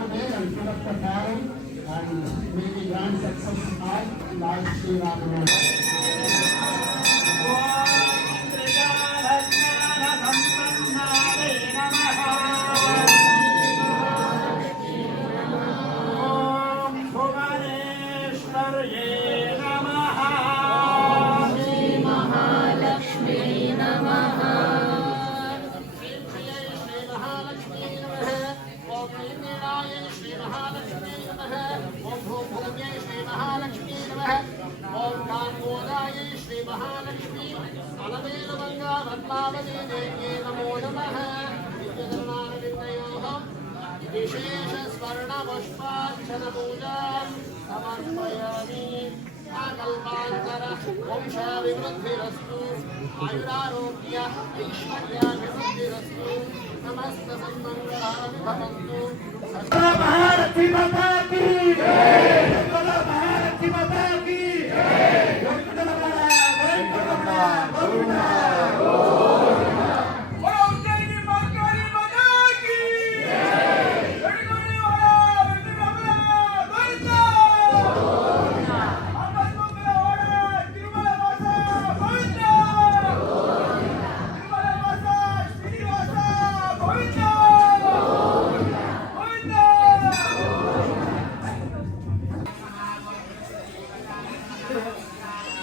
and fill up the barrel and make a grand success of Lord Sri Ram. विशेष स्वर्ण पुष्पाक्षर पूजा समर्पयामि आकल्पांतर वंशाभिवृद्धिरस्तु आयुरारोग्य ऐश्वर्याभिवृद्धिरस्तु समस्त सन्मंगलानि भवन्तु। महारथी माता की जय, महारथी माता की जय।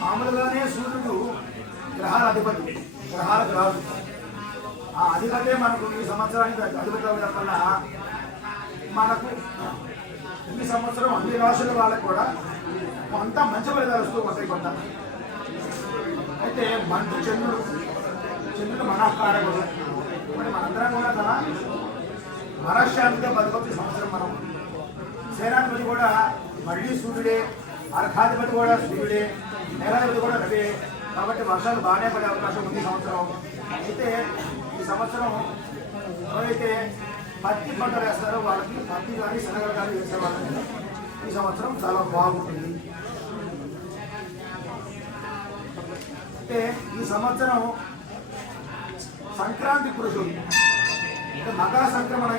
మామూలుగానే సూర్యుడు గ్రహాల అధిపతి, గ్రహాలకు రాదు. ఆ అధిపతే మనకు ఈ సంవత్సరానికి అధిపతి అవ్వడం వల్ల మనకు ఈ సంవత్సరం అన్ని రాశుల వాళ్ళకు కూడా కొంత మంచి ఫలితాలు వస్తూ ఉంటాయి. కొంత అయితే మంచి చంద్రుడు మనఃకారకుడు. మరి మనందరం కూడా కదా మనశ్శాంతిగా బతుకొచ్చే సంవత్సరం మనం. సేనాధిపతి కూడా మళ్ళీ సూర్యుడే, అర్ఘాధిపతి కూడా సూర్యుడే, నేలాధిపతి కూడా రవే. కాబట్టి వర్షాలు బాగానే పడే అవకాశం ఉంది సంవత్సరం. అయితే ఈ సంవత్సరం ఎవరైతే పత్తి పంటలు వేస్తారో వాళ్ళకి పత్తి కానీ శనగలు కానీ వేసే వాళ్ళకి ఈ సంవత్సరం చాలా బాగుంటుంది. అంటే ఈ సంవత్సరం సంక్రాంతి పురుషుడు అంటే మకర సంక్రమణం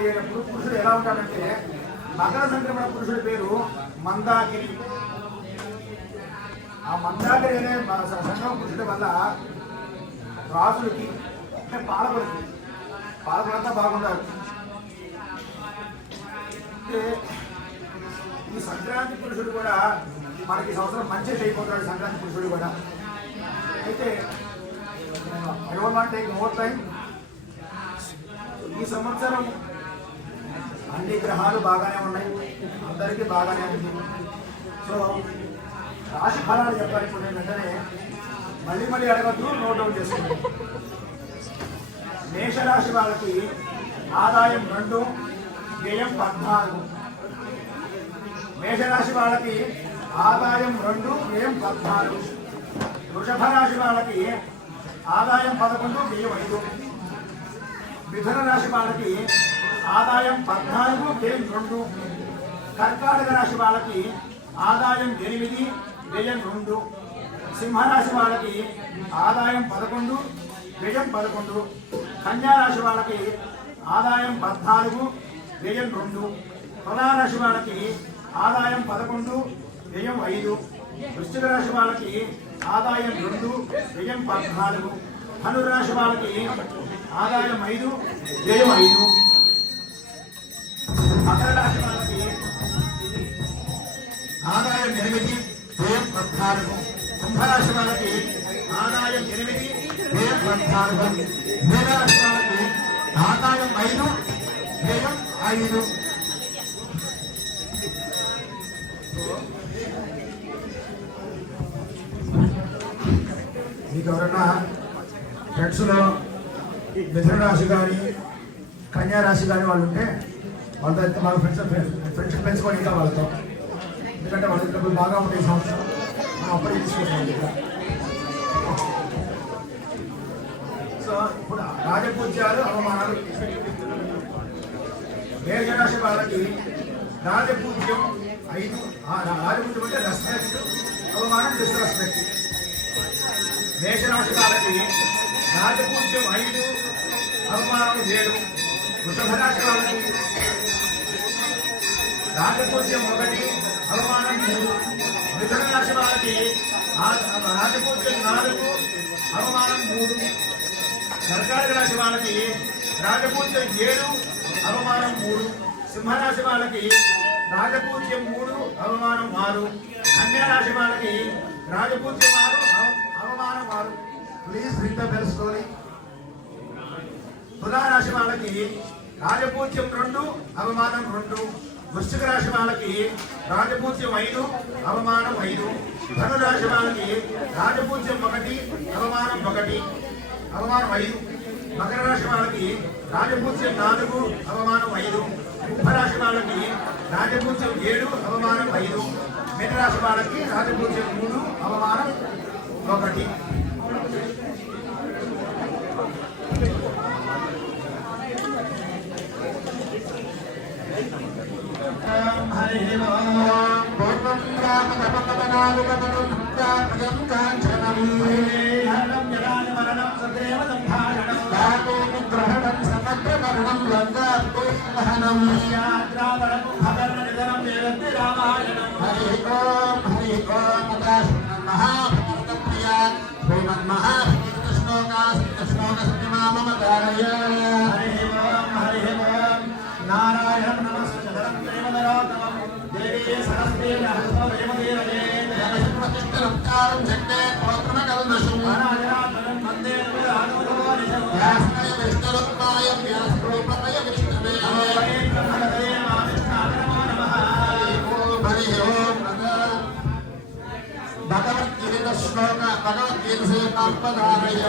అయ్యేటప్పుడు పురుషుడు ఎలా ఉంటాడంటే, మకర సంక్రమణ పురుషుడి పేరు మందాకిని. ఆ మందాకిని అనే సంక్రమణ పురుషుడి వల్ల రాజులకి అంటే పాలకులంతా బాగుండాలి. అంటే ఈ సంక్రాంతి పురుషుడు కూడా మనకి సంవత్సరం మంచి అయిపోతాడు. సంక్రాంతి పురుషుడు కూడా అయితే I don't want take more time. ఈ సంవత్సరం అన్ని గ్రహాలు బాగానే ఉన్నాయి, అందరికీ బాగానే ఉంది. సో రాశి ఫలాలు చెప్పాలి. ఇప్పుడు నేను వెంటనే మళ్ళీ అడగద్దు, నోట్ డౌన్ చేసుకున్నాను. మేషరాశి వాళ్ళకి ఆదాయం 2, వ్యయం 14. మేషరాశి వాళ్ళకి ఆదాయం 2, వ్యయం 14. వృషభ రాశి వాళ్ళకి ఆదాయం 11, వ్యయం 5. మిథున రాశి వాళ్ళకి ఆదాయం 14, వ్యయం 2. కర్కాటక రాశి వాళ్ళకి ఆదాయం 8, వ్యయం 2. సింహరాశి వాళ్ళకి ఆదాయం 11, వ్యయం 11. కన్యా రాశి వాళ్ళకి ఆదాయం 14, వ్యయం 2. తులారాశి వాళ్ళకి ఆదాయం 11, వ్యయం 5. వృశ్చిక రాశి వాళ్ళకి ఆదాయం 2, వ్యయం 14. ధనురాశి వాళ్ళకి ఆదాయం 5, వ్యయం 5. మకర రాశి వాళ్ళకి ఆదాయం 8, వ్యయం 14. కుంభరాశి వాళ్ళకి ఆదాయం 8, వ్యయం 14. మీనరాశి వాళ్ళకి ఆదాయం 5, వ్యయం 5. మీకు ఎవరన్నా ఫ్రెండ్స్లో మిథున రాశి కానీ కన్యా రాశి కానీ వాళ్ళు ఉంటే వాళ్ళతో వాళ్ళ ఫ్రెండ్షిప్ పెంచుకొని ఇంకా వాళ్ళతో, ఎందుకంటే వాళ్ళ డబ్బులు బాగా ఉంటాయి సంవత్సరం. మనం అప్పుడే తీసుకుంటాం. సో ఇప్పుడు రాజపూజ్యాలు అవమానాలు. మేషరాశి వాళ్ళకి రాజపూజ్యం 5. రాజపూజ్యం అంటే రెస్పెక్ట్, అవమానం డిస్రెస్పెక్ట్. మేషరాశి వాళ్ళకి రాజపూజ్యం 5, అవమానం 7. వృషభ రాశి వాళ్ళకి రాజపూజ్యం 1 అవమానం 3. మిథున రాశి వాళ్ళకి రాజపూజ్యం 4 అవమానం 3. కర్కాటక రాశి వాళ్ళకి రాజపూజ్యం 7 అవమానం 3. సింహరాశి వాళ్ళకి రాజపూజ్యం 3 అవమానం 6. కన్యా రాశి వాళ్ళకి రాజపూజ్యం 6 అవమానం 6. Please ring the bell story. తులా రాశి వాళ్ళకి రాజపూజ్యం 2 అవమానం 2. వృశ్చిక రాశి వాళ్ళకి రాజపూజ్యం 5 అవమానం 5. ధను రాశి వాళ్ళకి రాజపూజ్యం 1 అవమానం 1 అవమానం 5. మకర రాశి వాళ్ళకి రాజపూజ్యం 4 అవమానం 5. కుంభరాశి వాళ్ళకి రాజపూజ్యం 7 అవమానం 5. మీన రాశి వాళ్ళకి రాజపూజ్యం 3 అవమానం 1. హరి ఓం పూర్వం రామకపకపనాదికపరం భక్తాప్రియం కాంచనం హరం జనాని మరణం సదేవ సంభాషణం దాతోని గ్రహణం సమగ్రమరణం లంగార్కోహనం యాత్రావరం భగర్ణ నిధనం దేవతి రామాయణం హరి ఓం మహాభారత ప్రియా శ్రీమన్ మహాభారత శ్లోకాశ్లోకమామదారయ హరి ఓం నారాయణ నమస్కారం దేవదరాతమం దేవీ సరస్వతీ హస్తవేమదేవదే నమస్కారం జగతే పౌత్రమకల్మషం అనాజరాతనం వందే నమః వ్యాసయ విష్ణురూపాయ వ్యాసరూపాయ విష్ణువే భగవతే మావిష్ణానమో నమః హరి ఓం భగవద్గీత శ్లోక భగవద్గీత శ్లోకాపదారయ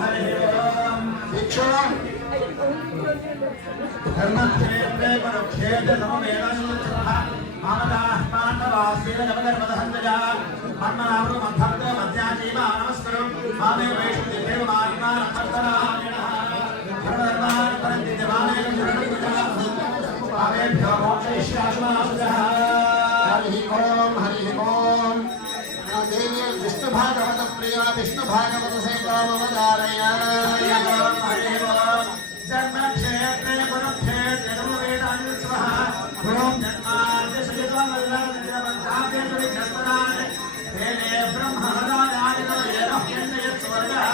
హరి ఓం దీక్షా ధర్మక్షేత్రే పరక్షేత్ర సమవేదనుసః మామదాః పాండవాస్యేన జపధర్మదహంతజా మన్మనావృ మధ్యర్థ మధ్యాజీవ నమస్కరం మామే వైష్ణవి దేవమాత్మాన భక్తరామిణః ధర్మధర్మాన్ పరంతి దేవాలయం శరణుజా భావేభ్యో మోక్షయిష్యాశుమాశుజః హరి ఓం దేవి విష్ణు భాగవత ప్రియ విష్ణు భాగవత సేవామవదారయ హరి ఓం జన్మక్షేత్రే కురుక్షేత్రే వేదానుస్వః ఓం జన్మాద్య శ్రీరామల్లాహ్యవంతాకేతుడి గస్తనాయ తేనే బ్రహ్మహదాయానితమయేనహ్యంతయత్ స్వర్గః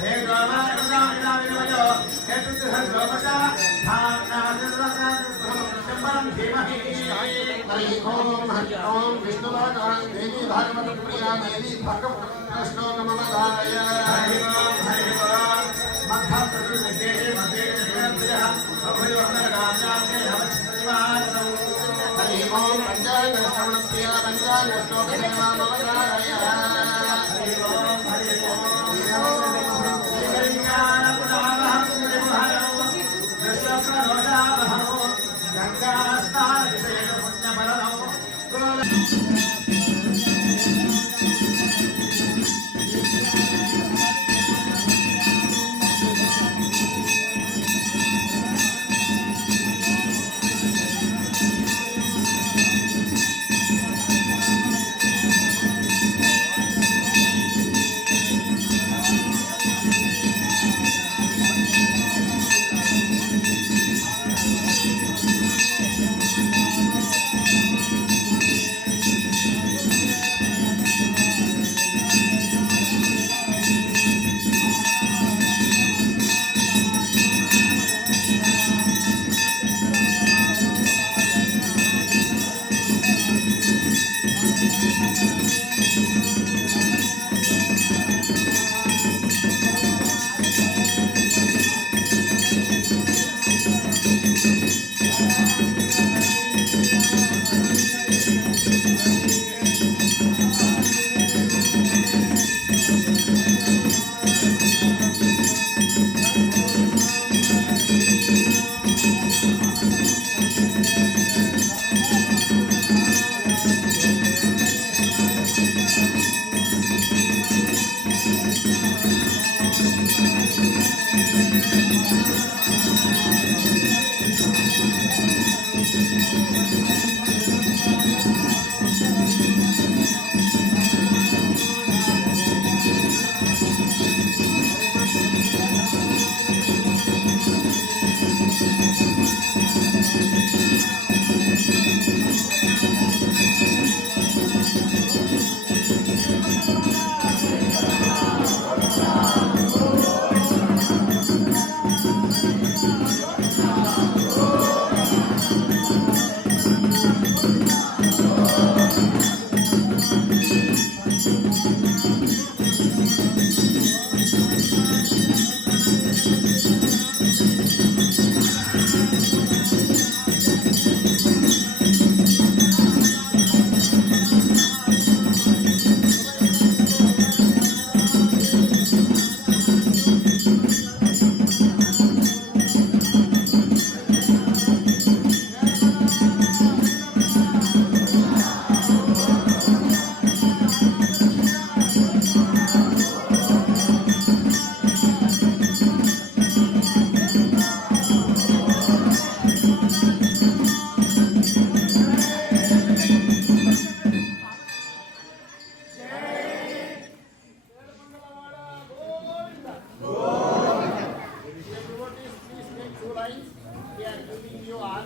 హే గోవాకదామిదామిదవయో కేతుర్హద్రోపశ ధామ్నాదిర్వసంబరం ధీమహి హరి ఓం విష్ణుభాగవత దేవి భాగవత ప్రియా దేవి భాగవత శ్లోకమవదారయ హరి ఓం హరి ఓం పంచాయత శ్రవణ ప్రియ పంచాయత శ్లోక సేవామవదారయ హరి ఓం గంగాస్నాన విశేష పుణ్యఫలం We are giving you all